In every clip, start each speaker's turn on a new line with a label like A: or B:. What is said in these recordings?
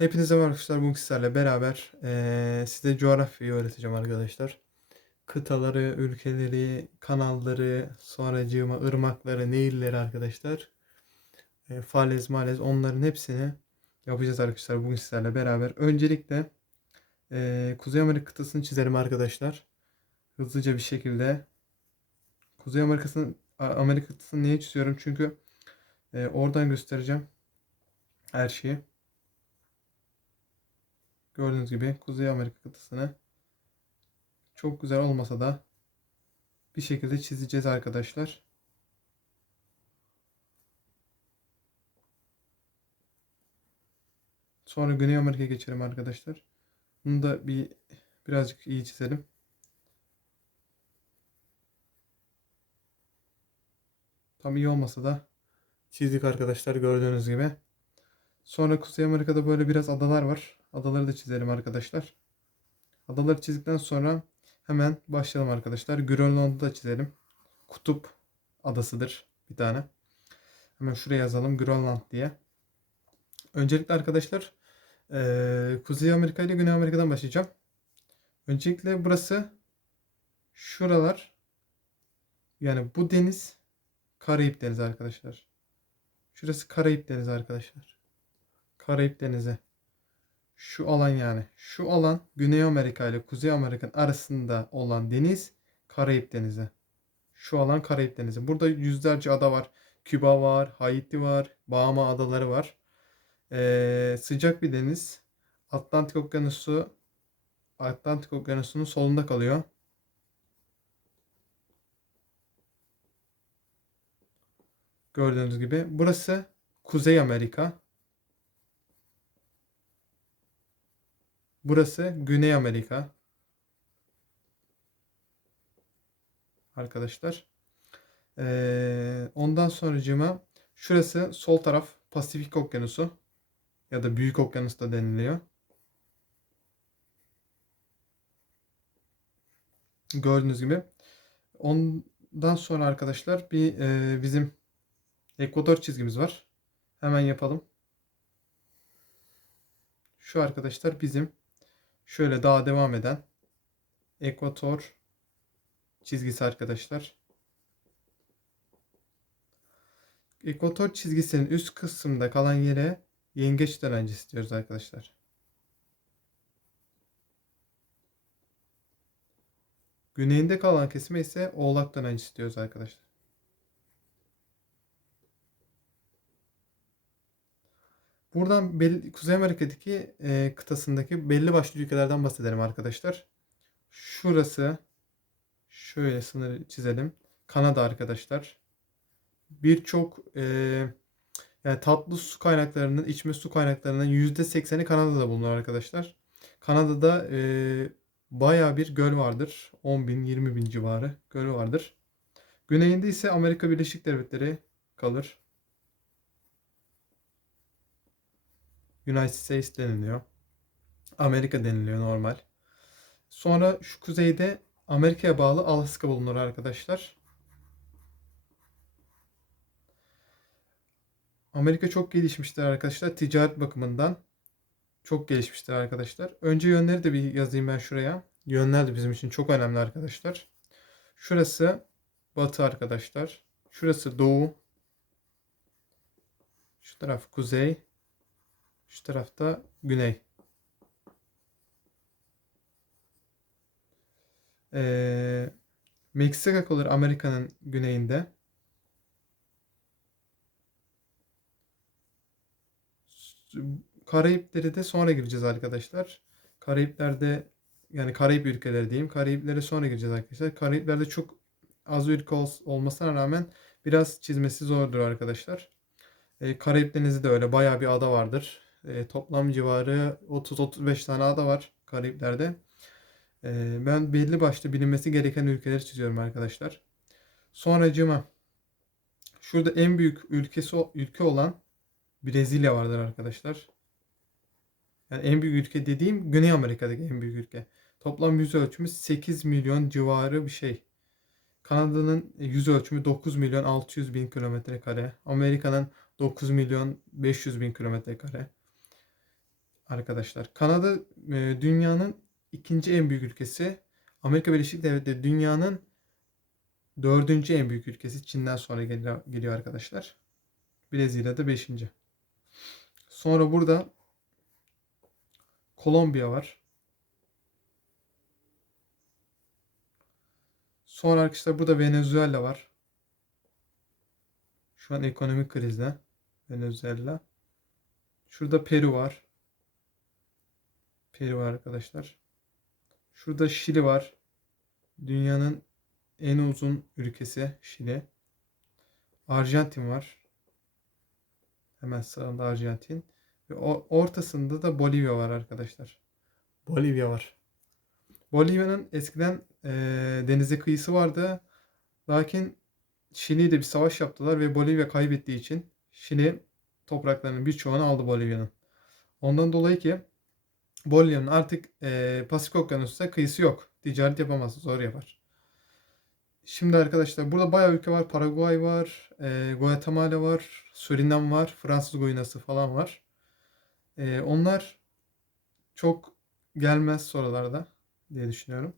A: Hepinize merhaba arkadaşlar. Bugün sizlerle beraber eee, size coğrafyayı öğreteceğim arkadaşlar. Kıtaları, ülkeleri, kanalları, sonracığıma ırmakları, nehirleri arkadaşlar. E, falez, malez onların hepsini yapacağız arkadaşlar bugün sizlerle beraber. Öncelikle eee, Kuzey Amerika kıtasını çizelim arkadaşlar. Hızlıca bir şekilde. Kuzey Amerika'sını Amerika kıtasını niye çiziyorum? Çünkü e, oradan göstereceğim her şeyi. Gördüğünüz gibi Kuzey Amerika kıtasını çok güzel olmasa da bir şekilde çizeceğiz arkadaşlar. Sonra Güney Amerika'ya geçelim arkadaşlar. Bunu da bir birazcık iyi çizelim. Tam iyi olmasa da çizdik arkadaşlar gördüğünüz gibi. Sonra Kuzey Amerika'da böyle biraz adalar var. Adaları da çizelim arkadaşlar. Adaları çizdikten sonra hemen başlayalım arkadaşlar. Grönland'ı da çizelim. Kutup adasıdır bir tane. Hemen şuraya yazalım Grönland diye. Öncelikle arkadaşlar Kuzey Amerika ile Güney Amerika'dan başlayacağım. Öncelikle burası şuralar yani bu deniz Karayip Denizi arkadaşlar. Şurası Karayip Denizi arkadaşlar. Karayip Denizi. Şu alan yani. Şu alan Güney Amerika ile Kuzey Amerika'nın arasında olan deniz Karayip Denizi. Şu alan Karayip Denizi. Burada yüzlerce ada var. Küba var, Haiti var, Bahama adaları var. Ee, sıcak bir deniz. Atlantik Okyanusu Atlantik Okyanusu'nun solunda kalıyor. Gördüğünüz gibi. Burası Kuzey Amerika. Burası Güney Amerika. Arkadaşlar. Ee, ondan sonracığıma şurası sol taraf Pasifik Okyanusu ya da Büyük Okyanus da deniliyor. Gördüğünüz gibi. Ondan sonra arkadaşlar bir e, bizim ekvator çizgimiz var. Hemen yapalım. Şu arkadaşlar bizim şöyle daha devam eden ekvator çizgisi arkadaşlar. Ekvator çizgisinin üst kısmında kalan yere yengeç dönencesi diyoruz arkadaşlar. Güneyinde kalan kesime ise oğlak dönencesi diyoruz arkadaşlar. Buradan belli, Kuzey Amerika'daki e, kıtasındaki belli başlı ülkelerden bahsedelim arkadaşlar. Şurası şöyle sınırı çizelim. Kanada arkadaşlar. Birçok e, yani tatlı su kaynaklarının, içme su kaynaklarının %80'i Kanada'da bulunur arkadaşlar. Kanada'da e, baya bir göl vardır. 10 bin, 20 bin civarı göl vardır. Güneyinde ise Amerika Birleşik Devletleri kalır. United States deniliyor. Amerika deniliyor normal. Sonra şu kuzeyde Amerika'ya bağlı Alaska bulunur arkadaşlar. Amerika çok gelişmiştir arkadaşlar ticaret bakımından. Çok gelişmiştir arkadaşlar. Önce yönleri de bir yazayım ben şuraya. Yönler de bizim için çok önemli arkadaşlar. Şurası batı arkadaşlar. Şurası doğu. Şu taraf kuzey. Şu tarafta güney. Ee, Meksika kalır Amerika'nın güneyinde. Karayipleri de sonra gireceğiz arkadaşlar. Karayipler'de yani Karayip ülkeleri diyeyim. Karayiplere sonra gireceğiz arkadaşlar. Karayipler'de çok az ülke ol- olmasına rağmen biraz çizmesi zordur arkadaşlar. Ee, Karayip Denizi de öyle bayağı bir ada vardır. Ee, toplam civarı 30-35 tane ada var Karayipler'de. Ee, ben belli başlı bilinmesi gereken ülkeleri çiziyorum arkadaşlar. Sonracığıma şurada en büyük ülkesi ülke olan Brezilya vardır arkadaşlar. Yani en büyük ülke dediğim Güney Amerika'daki en büyük ülke. Toplam yüz ölçümü 8 milyon civarı bir şey. Kanada'nın yüz ölçümü 9 milyon 600 bin kilometre kare. Amerika'nın 9 milyon 500 bin kilometre kare. Arkadaşlar. Kanada e, dünyanın ikinci en büyük ülkesi. Amerika Birleşik Devletleri dünyanın dördüncü en büyük ülkesi. Çin'den sonra geliyor, geliyor arkadaşlar. Brezilya'da beşinci. Sonra burada Kolombiya var. Sonra arkadaşlar burada Venezuela var. Şu an ekonomik krizde. Venezuela. Şurada Peru var. Peru var arkadaşlar. Şurada Şili var. Dünyanın en uzun ülkesi Şili. Arjantin var. Hemen sağında Arjantin. Ve ortasında da Bolivya var arkadaşlar. Bolivya var. Bolivya'nın eskiden e, denize kıyısı vardı. Lakin Şili'de bir savaş yaptılar ve Bolivya kaybettiği için Şili topraklarının birçoğunu aldı Bolivya'nın. Ondan dolayı ki Bolivya'nın artık e, Pasifik Okyanusu'na kıyısı yok. Ticaret yapamaz, zor yapar. Şimdi arkadaşlar burada bayağı ülke var. Paraguay var, e, Guatemala var, Surinam var, Fransız Guyanası falan var. E, onlar çok gelmez sorularda diye düşünüyorum.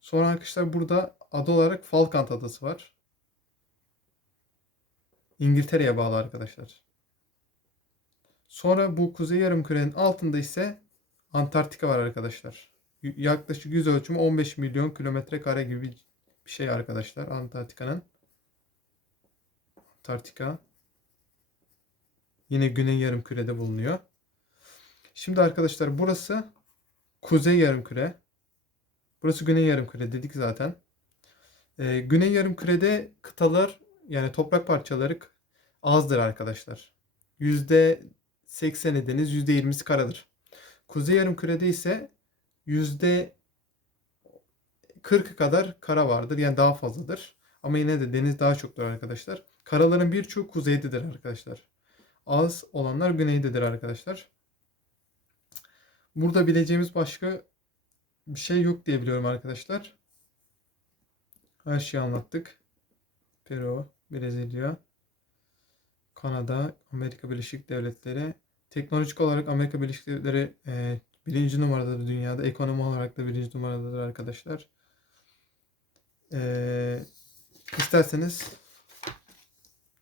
A: Sonra arkadaşlar burada ada olarak Falkland Adası var. İngiltere'ye bağlı arkadaşlar. Sonra bu kuzey yarımkürenin altında ise Antarktika var arkadaşlar. Yaklaşık yüz ölçümü 15 milyon kilometre kare gibi bir şey arkadaşlar Antarktika'nın. Antarktika. Yine güney yarımkürede bulunuyor. Şimdi arkadaşlar burası kuzey yarımküre. Burası güney yarımküre dedik zaten. Ee, güney yarımkürede kıtalar yani toprak parçaları azdır arkadaşlar. %80'i deniz, %20'si karadır. Kuzey yarımkürede ise yüzde 40'ı kadar kara vardır. Yani daha fazladır. Ama yine de deniz daha çoktur arkadaşlar. Karaların birçoğu kuzeydedir arkadaşlar. Az olanlar güneydedir arkadaşlar. Burada bileceğimiz başka bir şey yok diye biliyorum arkadaşlar. Her şeyi anlattık. Peru, Brezilya, Kanada, Amerika Birleşik Devletleri. Teknolojik olarak Amerika Birleşik Devletleri e, birinci numaradadır dünyada. Ekonomi olarak da birinci numaradadır arkadaşlar. E, isterseniz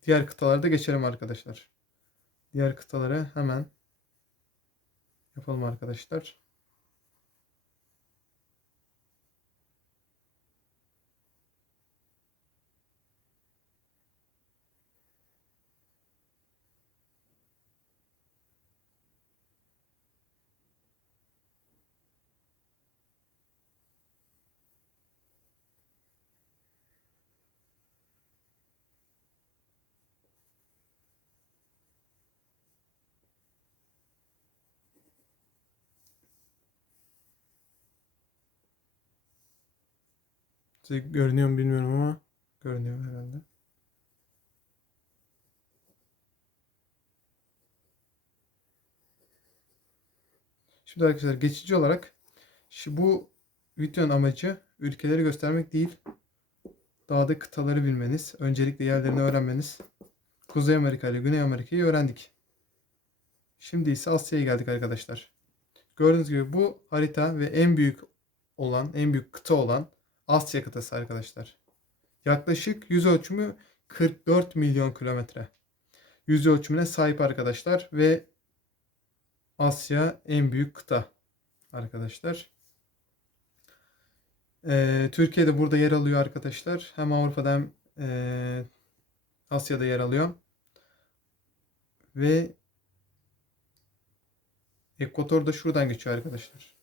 A: diğer kıtalarda geçelim arkadaşlar. Diğer kıtaları hemen yapalım arkadaşlar. Size görünüyor mu bilmiyorum ama görünüyor herhalde. Şimdi arkadaşlar geçici olarak şu bu videonun amacı ülkeleri göstermek değil. Daha da kıtaları bilmeniz, öncelikle yerlerini öğrenmeniz. Kuzey Amerika ile Güney Amerika'yı öğrendik. Şimdi ise Asya'ya geldik arkadaşlar. Gördüğünüz gibi bu harita ve en büyük olan, en büyük kıta olan Asya kıtası arkadaşlar. Yaklaşık yüz ölçümü 44 milyon kilometre. Yüz ölçümüne sahip arkadaşlar ve Asya en büyük kıta arkadaşlar. Ee, Türkiye de burada yer alıyor arkadaşlar. Hem Avrupa'da hem ee, Asya'da yer alıyor. Ve Ekvator da şuradan geçiyor arkadaşlar.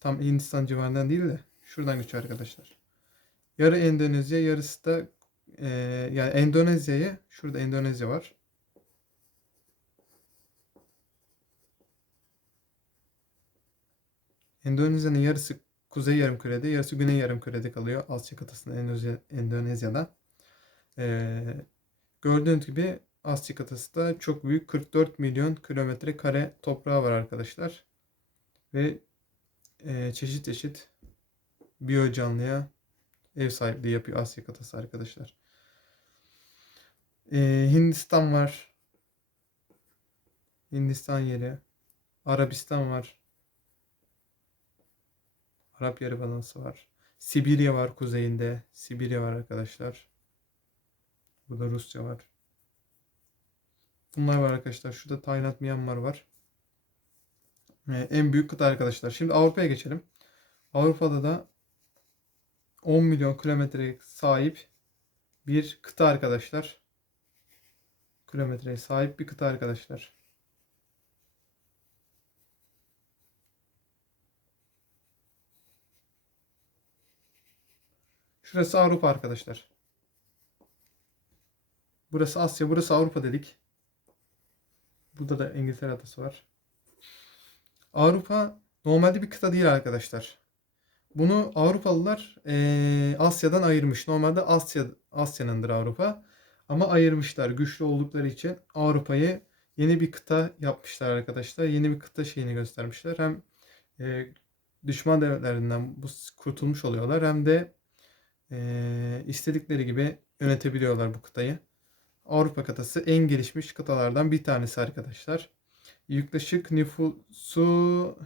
A: Tam Hindistan civarından değil de şuradan geçiyor arkadaşlar. Yarı Endonezya, yarısı da ee, yani Endonezya'yı şurada Endonezya var. Endonezya'nın yarısı kuzey yarımkürede, yarısı güney yarımkürede kalıyor. Asya kıtasında Endonezya, Endonezya'da. Ee, gördüğünüz gibi Asya kıtası da çok büyük 44 milyon kilometre kare toprağı var arkadaşlar. Ve e, çeşit çeşit biyo canlıya ev sahipliği yapıyor Asya kıtası arkadaşlar. Ee, Hindistan var. Hindistan yeri. Arabistan var. Arap Yarımadası var. Sibirya var kuzeyinde. Sibirya var arkadaşlar. Burada Rusya var. Bunlar var arkadaşlar. Şurada Tayland, Myanmar var. Ee, en büyük kıta arkadaşlar. Şimdi Avrupa'ya geçelim. Avrupa'da da 10 milyon kilometreye sahip bir kıta arkadaşlar. Kilometreye sahip bir kıta arkadaşlar. Şurası Avrupa arkadaşlar. Burası Asya, burası Avrupa dedik. Burada da İngiltere adası var. Avrupa normalde bir kıta değil arkadaşlar. Bunu Avrupalılar eee, Asya'dan ayırmış. Normalde Asya Asya'nındır Avrupa. Ama ayırmışlar. Güçlü oldukları için Avrupa'yı yeni bir kıta yapmışlar arkadaşlar. Yeni bir kıta şeyini göstermişler. Hem eee, düşman devletlerinden bu kurtulmuş oluyorlar hem de eee, istedikleri gibi yönetebiliyorlar bu kıtayı. Avrupa kıtası en gelişmiş kıtalardan bir tanesi arkadaşlar. Yaklaşık nüfusu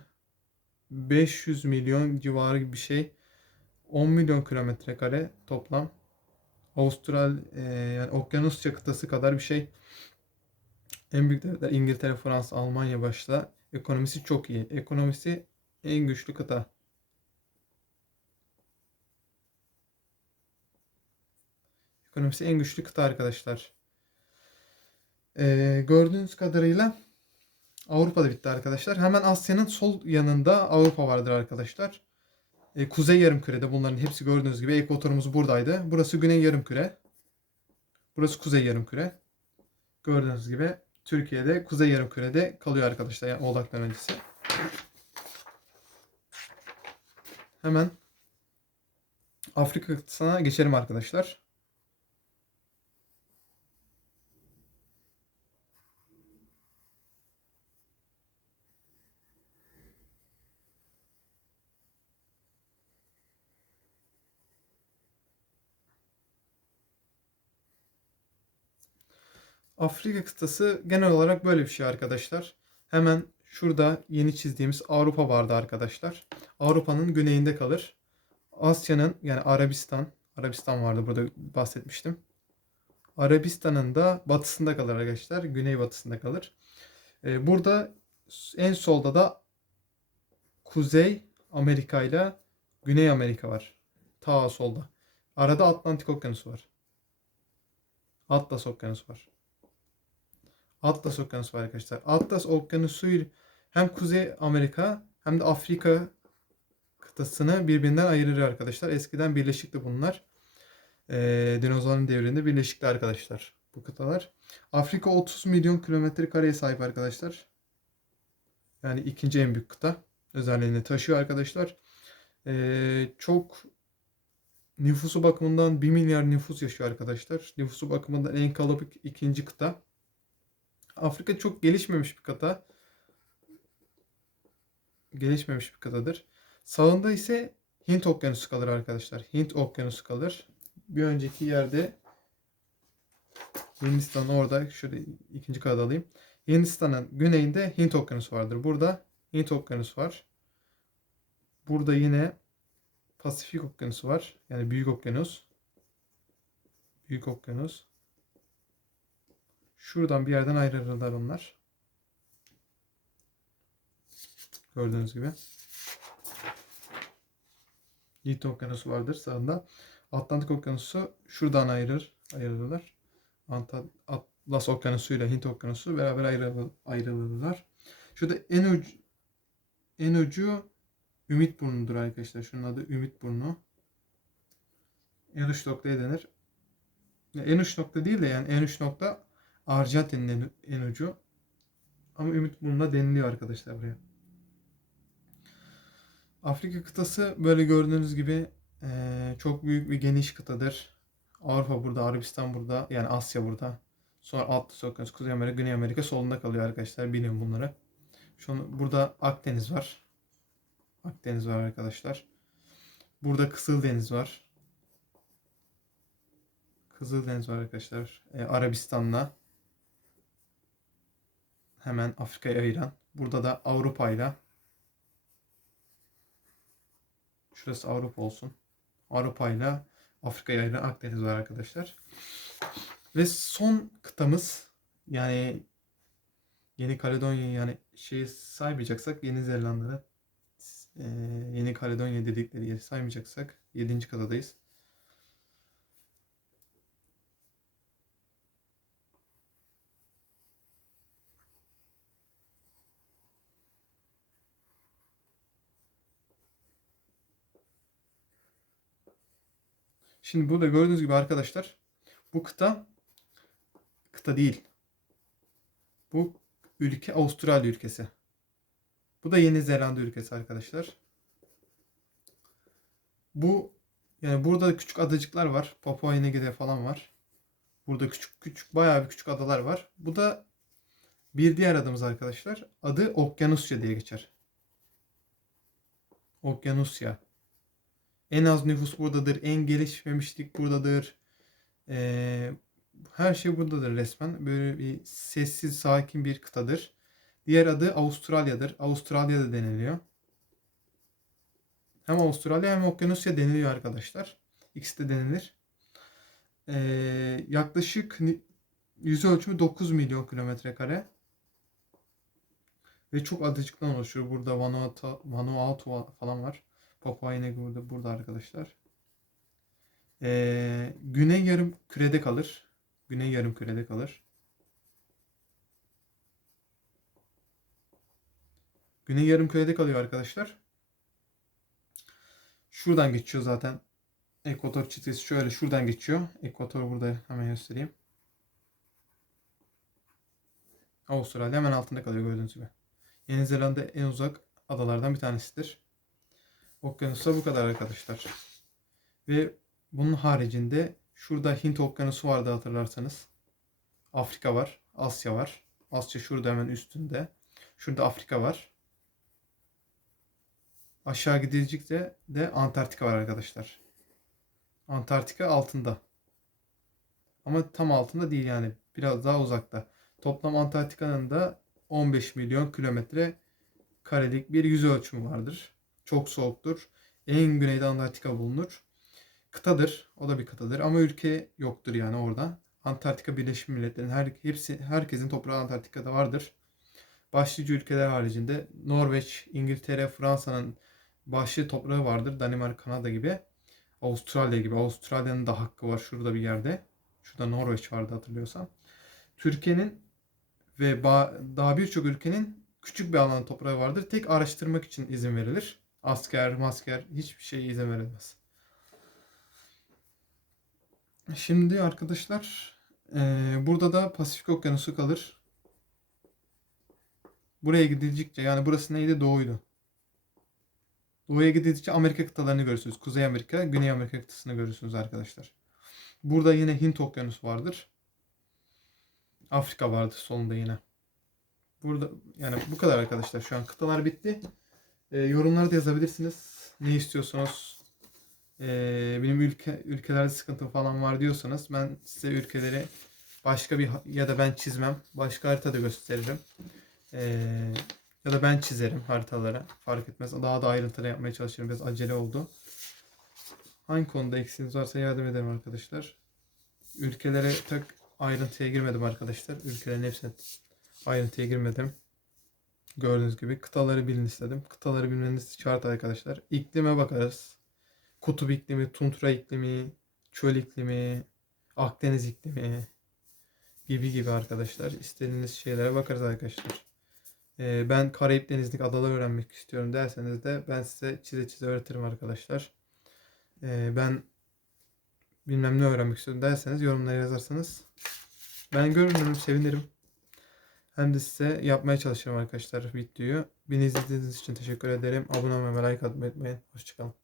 A: 500 milyon civarı gibi bir şey. 10 milyon kilometre kare toplam. Avustral e, yani Okyanusya kıtası kadar bir şey. En büyük devletler İngiltere, Fransa, Almanya başta. Ekonomisi çok iyi. Ekonomisi en güçlü kıta. Ekonomisi en güçlü kıta arkadaşlar. Ee, gördüğünüz kadarıyla Avrupa'da bitti arkadaşlar. Hemen Asya'nın sol yanında Avrupa vardır arkadaşlar. Ee, Kuzey Yarımküre'de bunların hepsi gördüğünüz gibi ekvatorumuz buradaydı. Burası Güney Yarımküre. Burası Kuzey Yarımküre. Gördüğünüz gibi Türkiye'de Kuzey Yarımküre'de kalıyor arkadaşlar. Yani Oğlak'tan öncesi. Hemen Afrika kıtasına geçelim arkadaşlar. Afrika kıtası genel olarak böyle bir şey arkadaşlar. Hemen şurada yeni çizdiğimiz Avrupa vardı arkadaşlar. Avrupa'nın güneyinde kalır. Asya'nın yani Arabistan, Arabistan vardı burada bahsetmiştim. Arabistan'ın da batısında kalır arkadaşlar. Güneybatısında kalır. Ee, burada en solda da Kuzey Amerika ile Güney Amerika var. Ta solda. Arada Atlantik Okyanusu var. Atlas Okyanusu var. Atlas Okyanusu var arkadaşlar. Atlas Okyanusu hem Kuzey Amerika hem de Afrika kıtasını birbirinden ayırır arkadaşlar. Eskiden birleşikti bunlar. Ee, dinozorun devrinde birleşikti arkadaşlar bu kıtalar. Afrika 30 milyon kilometre kareye sahip arkadaşlar. Yani ikinci en büyük kıta özelliğini taşıyor arkadaşlar. Ee, çok nüfusu bakımından 1 milyar nüfus yaşıyor arkadaşlar. Nüfusu bakımından en kalabalık ikinci kıta. Afrika çok gelişmemiş bir kıta. Gelişmemiş bir kıtadır. Sağında ise Hint Okyanusu kalır arkadaşlar. Hint Okyanusu kalır. Bir önceki yerde Hindistan orada şöyle ikinci kağıdı alayım. Hindistan'ın güneyinde Hint Okyanusu vardır. Burada Hint Okyanusu var. Burada yine Pasifik Okyanusu var. Yani Büyük Okyanus. Büyük Okyanus. Şuradan bir yerden ayrılırlar onlar. Gördüğünüz gibi. Hint Okyanusu vardır sağında. Atlantik Okyanusu şuradan ayırır, ayrılırlar. Atlas Okyanusu ile Hint Okyanusu beraber ayrılır, ayrılırlar. Şurada en ucu en ucu Ümit Burnu'dur arkadaşlar. Şunun adı Ümit Burnu. En uç noktaya denir. En uç nokta değil de yani en uç nokta Arjantin'in en, ucu. Ama Ümit Burnu'na deniliyor arkadaşlar buraya. Afrika kıtası böyle gördüğünüz gibi ee, çok büyük bir geniş kıtadır. Avrupa burada, Arabistan burada, yani Asya burada. Sonra Atlas Okyanusu, Kuzey Amerika, Güney Amerika solunda kalıyor arkadaşlar. Bilin bunları. Şu burada Akdeniz var. Akdeniz var arkadaşlar. Burada Kızıldeniz var. Kızıldeniz var arkadaşlar. Ee, Arabistan'la hemen Afrika'ya ayıran Burada da Avrupa ile Şurası Avrupa olsun. Avrupa ile Afrika ile Akdeniz var arkadaşlar. Ve son kıtamız yani Yeni Kaledonya yani şeyi saymayacaksak Yeni Zelanda'da e, Yeni Kaledonya dedikleri yeri saymayacaksak 7. kıtadayız. Şimdi burada gördüğünüz gibi arkadaşlar bu kıta kıta değil. Bu ülke Avustralya ülkesi. Bu da Yeni Zelanda ülkesi arkadaşlar. Bu yani burada küçük adacıklar var. Papua Yeni Gine falan var. Burada küçük küçük bayağı bir küçük adalar var. Bu da bir diğer adımız arkadaşlar. Adı Okyanusya diye geçer. Okyanusya. En az nüfus buradadır. En gelişmemişlik buradadır. Ee, her şey buradadır resmen. Böyle bir sessiz, sakin bir kıtadır. Diğer adı Avustralya'dır. Avustralya'da deniliyor. Hem Avustralya hem Okyanusya deniliyor arkadaşlar. İkisi de denilir. Ee, yaklaşık yüz ölçümü 9 milyon kilometre kare. Ve çok adacıktan oluşuyor. Burada Vanuatu, Vanuatu falan var. Papua Yeni burada, burada arkadaşlar. Ee, güney yarım kürede kalır. Güney yarım kürede kalır. Güney yarım kürede kalıyor arkadaşlar. Şuradan geçiyor zaten. Ekvator çizgisi şöyle şuradan geçiyor. Ekvator burada hemen göstereyim. Avustralya hemen altında kalıyor gördüğünüz gibi. Yeni Zelanda en uzak adalardan bir tanesidir. Okyanuslar bu kadar arkadaşlar. Ve bunun haricinde şurada Hint Okyanusu vardı hatırlarsanız. Afrika var, Asya var. Asya şurada hemen üstünde. Şurada Afrika var. Aşağı gidildikçe de Antarktika var arkadaşlar. Antarktika altında. Ama tam altında değil yani. Biraz daha uzakta. Toplam Antarktika'nın da 15 milyon kilometre karelik bir yüz ölçümü vardır. Çok soğuktur. En güneyde Antarktika bulunur. Kıtadır. O da bir kıtadır ama ülke yoktur yani orada. Antarktika Birleşmiş Milletler'in her, hepsi herkesin toprağı Antarktika'da vardır. Başlıca ülkeler haricinde Norveç, İngiltere, Fransa'nın başlı toprağı vardır. Danimarka, Kanada gibi. Avustralya gibi. Avustralya'nın da hakkı var şurada bir yerde. Şurada Norveç vardı hatırlıyorsam. Türkiye'nin ve daha birçok ülkenin küçük bir alan toprağı vardır. Tek araştırmak için izin verilir. Asker, masker hiçbir şeye izin verilmez. Şimdi arkadaşlar eee, burada da Pasifik Okyanusu kalır. Buraya gidildikçe yani burası neydi? Doğuydu. Doğuya gidildikçe Amerika kıtalarını görürsünüz. Kuzey Amerika, Güney Amerika kıtasını görürsünüz arkadaşlar. Burada yine Hint Okyanusu vardır. Afrika vardır solunda yine. Burada yani bu kadar arkadaşlar. Şu an kıtalar bitti. Ee, yorumlarda yazabilirsiniz. Ne istiyorsunuz? Ee, benim ülke ülkelerde sıkıntı falan var diyorsanız ben size ülkeleri başka bir ya da ben çizmem. Başka haritada gösteririm. Ee, ya da ben çizerim haritalara. Fark etmez. Daha da ayrıntılı yapmaya çalışırım. Biraz acele oldu. Hangi konuda eksiğiniz varsa yardım ederim arkadaşlar. Ülkelere tak ayrıntıya girmedim arkadaşlar. Ülkelerin hepsine ayrıntıya girmedim. Gördüğünüz gibi kıtaları bilin istedim. Kıtaları bilmeniz şart arkadaşlar. İklime bakarız. Kutup iklimi, tundra iklimi, çöl iklimi, Akdeniz iklimi gibi gibi arkadaşlar. İstediğiniz şeylere bakarız arkadaşlar. Ee, ben Karayip Denizlik adalar öğrenmek istiyorum derseniz de ben size çize çize öğretirim arkadaşlar. Ee, ben bilmem ne öğrenmek istiyorum derseniz yorumlara yazarsanız ben görünürüm, sevinirim. Hem de size yapmaya çalışırım arkadaşlar videoyu. Beni izlediğiniz için teşekkür ederim. Abone olmayı ve like atmayı unutmayın. Hoşçakalın.